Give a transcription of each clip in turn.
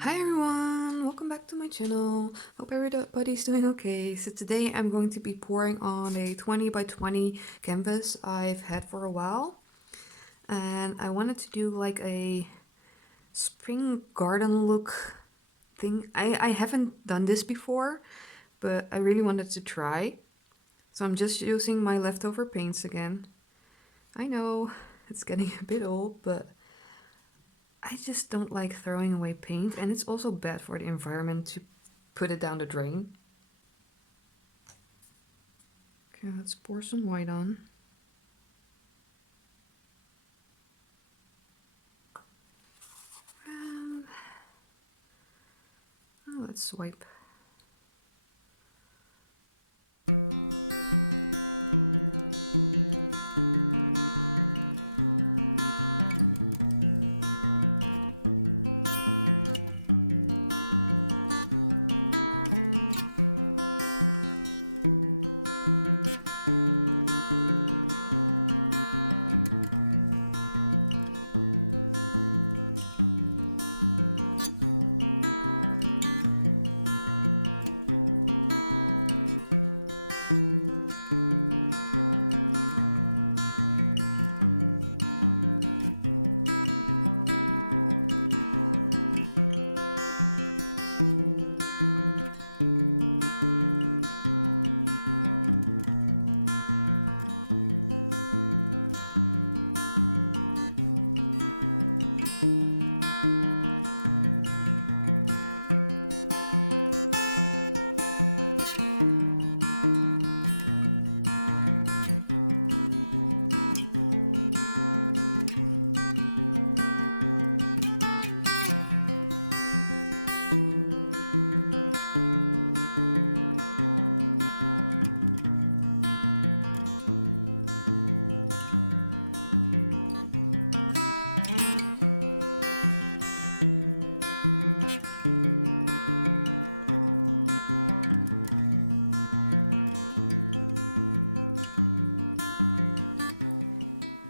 Hi everyone, welcome back to my channel. Hope everybody's doing okay. So today I'm going to be pouring on a 20 by 20 canvas I've had for a while. And I wanted to do like a spring garden look thing. I haven't done this before, but I really wanted to try. So I'm just using my leftover paints again. I know it's getting a bit old, but I just don't like throwing away paint, and it's also bad for the environment to put it down the drain. Okay, let's pour some white on. And let's swipe.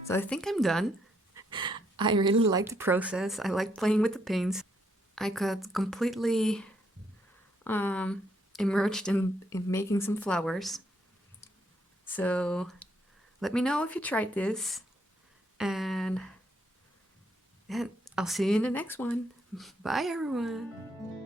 So I think I'm done. I really like the process. I like playing with the paints. I got completely immersed in making some flowers. So let me know if you tried this, and yeah, I'll see you in the next one. Bye everyone.